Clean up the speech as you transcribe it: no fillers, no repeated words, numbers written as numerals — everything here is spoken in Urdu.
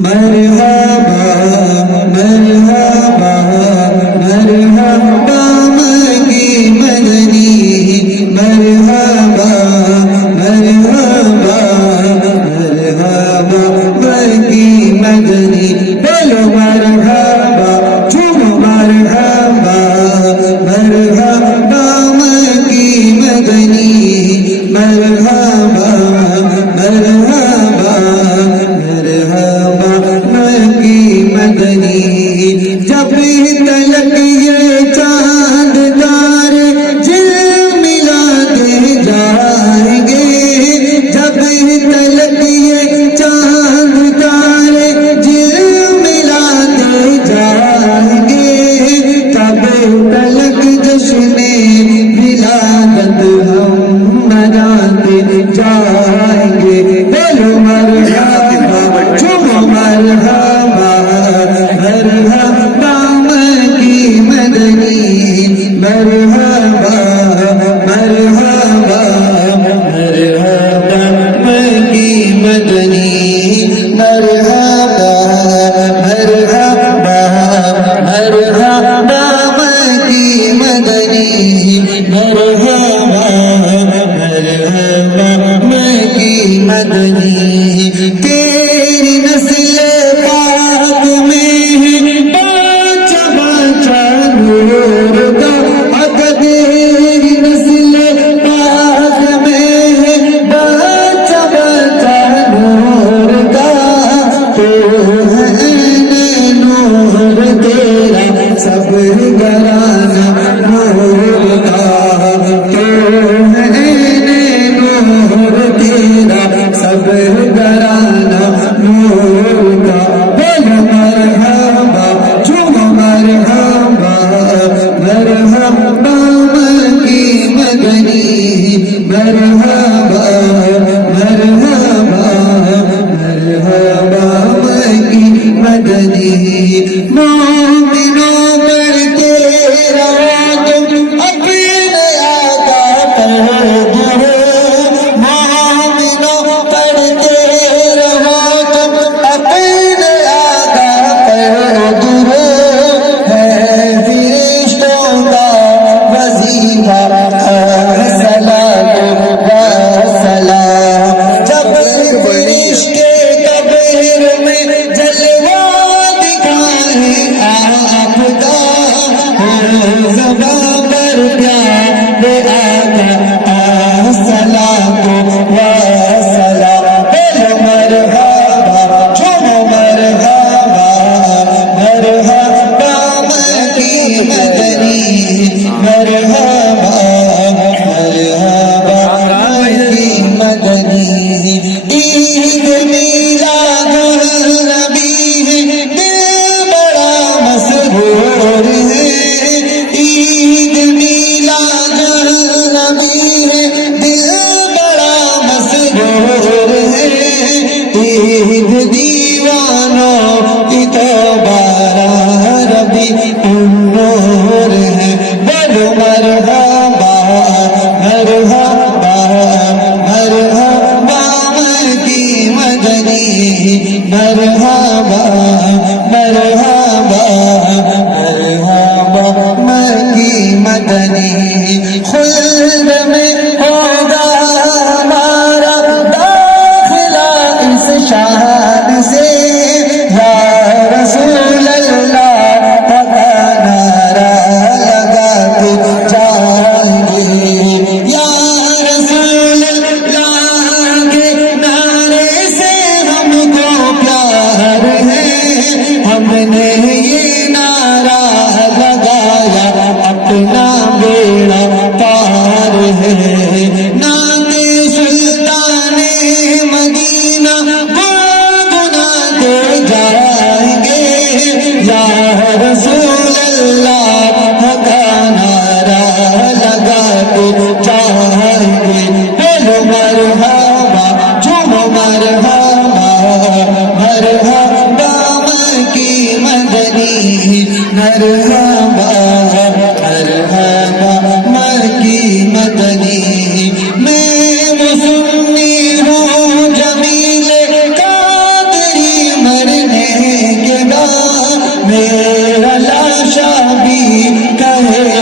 مرحبا مرحبا مرحبا مکی مدنی مرحبا مرحبا مرحبا مکی مدنی بولو مرحبا جھومو مرحبا مرحبا مکی مدنی مرحبا مرحبا مرحبا مکی مدنی جب تلک یہ چاند تارے جل ملاتے جائیں گے جب تلک یہ چاند تارے جل ملاتے جائیں گے تب تلک جشن ولادت ہم مناتے جائیں گے بولو مرحبا جھومو مرحبا مرحبا مکی مدنی مرحبا مرحبا مرحبا مکی مدنی مرحبا مرحبا مرحبا مکی مدنی مرحبا مرحبا مکی مدنی تیری نسل پاک میں بچہ بچہ نور کا تیری نسل پاک میں بچہ بچہ نور کا تو ہے نور تیرا سب گرانا نور کا تو ہے نور تیرا سب گرانا نور کا بولو مرحبا جھومو مرحبا مرحبا مکی مدنی مرحبا مرحبا مرحبا مکی مدنی مومنوں پر تیرا تم اپنے آقا پر درو مومنوں پر تیرا تم اپنے آقا پر درو ہے فرشتوں کا وظیفہ صلاۃ و سلام جب فرشتے قبر میں جلوہ دکھائیں آپ کا زباں پر پیارے آقا صلاۃ و سلام بولو مرحبا جھومو مرحبا مرحبا مکی مدنی مرحبا مرحبا مکی مدنی عید میلاد النبی ہے دل بڑا مسرور ہے عید میلاد النبی ہے دل بڑا مسرور ہے عید دیوانوں کی تو بارہ ربی النور ہے بولو مرحبا مرحبا مرحبا مکی مدنی مرحبا مرحبا مرحبا مکی مدنی خلد میں ہوگا ہمارا داخلہ اس شان سے یا رسول اللہ کا نعرہ لگاتے جائیں گے یا رسول اللہ کے نعرے سے ہم کو پیار ہے ہم نے یہ نعرہ لگایا اپنا بیڑا پار ہے نعت سلطان مدینہ گنگناتے جائیں گے یا رسول اللہ کا نعرہ لگاتے جائیں گے بولو مرحبا جھومو مرحبا مرحبا مکی مدنی مرحبا مرحبا مکی مدنی میں وہ سنی ہوں جمیل قادری مرنے میرا لاشا بھی کہے